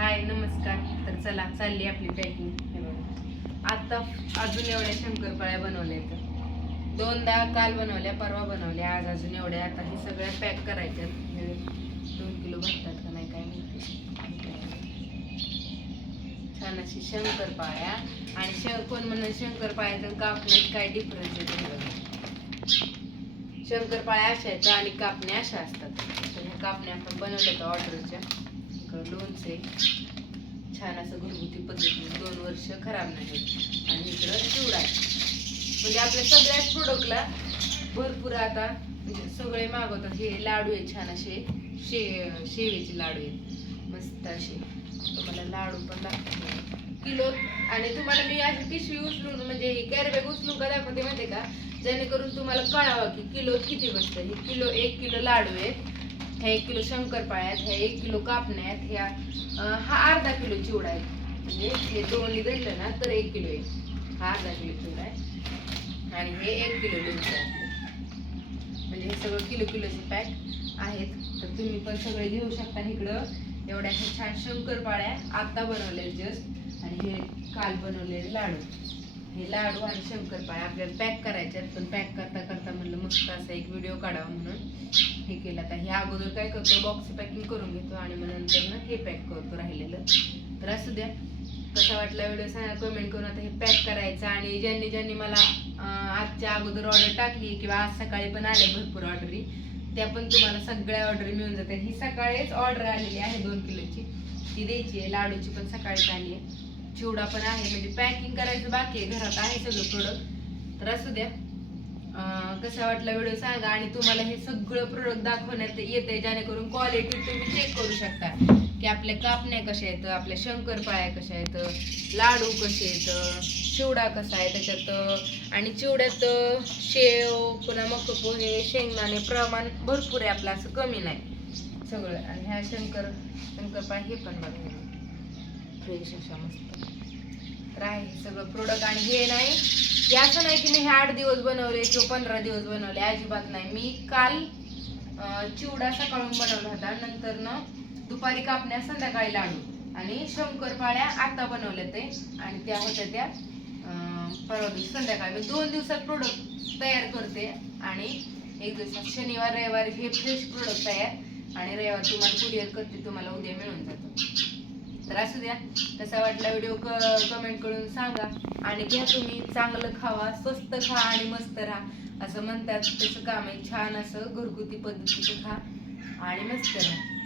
हाय नमस्कार. तर चला चालली आपली पॅकिंग आता अजून एवढ्या शंकरपाळ्या बनवल्या तर दोनदा काल बनवल्या परवा बनवल्या आज अजून एवढ्या. आता हे सगळ्या पॅक करायच्या दोन किलो भरतात का नाही काय माहिती. छान अशी शंकरपाळ्या. आणि श कोण म्हणून तर कापण्यात काय डिफरन्स आहे शंकरपाळ्या अशा आहेत आणि कापण्या अशा असतात. तर ह्या कापण्या आपण बनवल्या होत्या ऑर्डरच्या लोणचे? छान असं घरगुती पद्धतीने दोन वर्ष खराब नाही होत. आणि इकडं चिवडा आहे म्हणजे आपल्या सगळ्याच प्रोडक्टला भरपूर आता म्हणजे सगळे मागवतात. हे लाडू आहे छान असे शे शेवेचे लाडू आहेत. मस्त असे. तुम्हाला लाडू पण दाखवते. किलो आणि तुम्हाला मी अशी पिशवी उचलून म्हणजे ही कॅरीबॅग उचलून का दाखवते माहिती का? जेणेकरून तुम्हाला कळावं की किलो किती बसतं. हे किलो एक किलो लाडू आहेत. ह्या एक किलो शंकरपाळ्या आहेत ह्या एक किलो कापण्या आहेत ह्या हा अर्धा किलो चिवडा आहे. म्हणजे हे दोन्ही धरलं ना तर एक किलो आहे हा अर्धा किलो चिवडा आहे. आणि हे एक किलो लोणचं आहे. म्हणजे हे सगळं किलो किलोचे पॅक आहेत. तर तुम्ही पण सगळे घेऊ शकता इकडं. एवढ्या हे छान शंकरपाळ्या आता बनवलेले जस्ट. आणि हे काल बनवलेले लाडू. हे लाडू आणि शंकरपाळ्या आपल्याला पॅक करायच्यात पण पॅक करता करता म्हणलं मस्त असा एक व्हिडिओ काढावा म्हणून. हे केलं आता. हे अगोदर काय करतो? बॉक्स पॅकिंग करून घेतो आणि मग नंतर ना हे पॅक करतो राहिलेलं. तर असू द्या. कसा वाटला व्हिडिओ सांगा कमेंट करून आता हे पॅक करायचं आणि ज्यांनी ज्यांनी मला आजच्या अगोदर ऑर्डर टाकली किंवा आज सकाळी पण आले भरपूर ऑर्डरी त्या पण तुम्हाला सगळ्या ऑर्डर मिळून जातात. ही सकाळीच ऑर्डर आलेली आहे दोन किलोची. ती द्यायची आहे. लाडूची पण सकाळीच आली आहे. चिवडा पण आहे. म्हणजे पॅकिंग करायचं बाकी आहे. घरात आहे सगळं प्रोडक्ट तर असू द्या. कसा वाटला व्हिडिओ सांगा आणि तुम्हाला हे सगळं प्रोडक्ट दाखवण्यात येते जेणेकरून क्वालिटी तुम्ही चेक करू शकता. की आपल्या कापण्या कशा आहेत आपल्या शंकरपाळ्या कशा आहेत लाडू कसे आहेत चिवडा कसा आहे त्याच्यात आणि चिवड्यात शेव पुन्हा मक पोहे शेंगदाणे प्रमाण भरपूर आहे आपलं असं कमी नाही. सगळं. आणि ह्या शंकर शंकरपाळ हे पण बघा. फ्रेश अशा मस्त. तर आहे सगळं प्रोडक्ट आणि हे नाही हे असं नाही की मी हे आठ दिवस बनवले किंवा पंधरा दिवस बनवले अजिबात नाही. मी काल चिवडा सकाळून बनवला होता. नंतर ना दुपारी कापण्या संध्याकाळी लाडू. आणि शंकरपाळ्या आता बनवल्या ते. आणि त्या होत्या त्या परवा दिवशी संध्याकाळी. मी दोन दिवसात प्रोडक्ट तयार करते. आणि एक दिवसात शनिवार रविवार हे फ्रेश प्रोडक्ट तयार. आणि रविवार तुम्हाला कुरिअर करते तुम्हाला उद्या मिळून जातं. तर असू द्या कसा वाटला व्हिडिओ कमेंट करून सांगा. आणि घ्या तुम्ही चांगलं खावा स्वस्त खा आणि मस्त राहा. असं म्हणतात तसं काम आहे. छान असं घरगुती पद्धतीचं खा आणि मस्त राहा.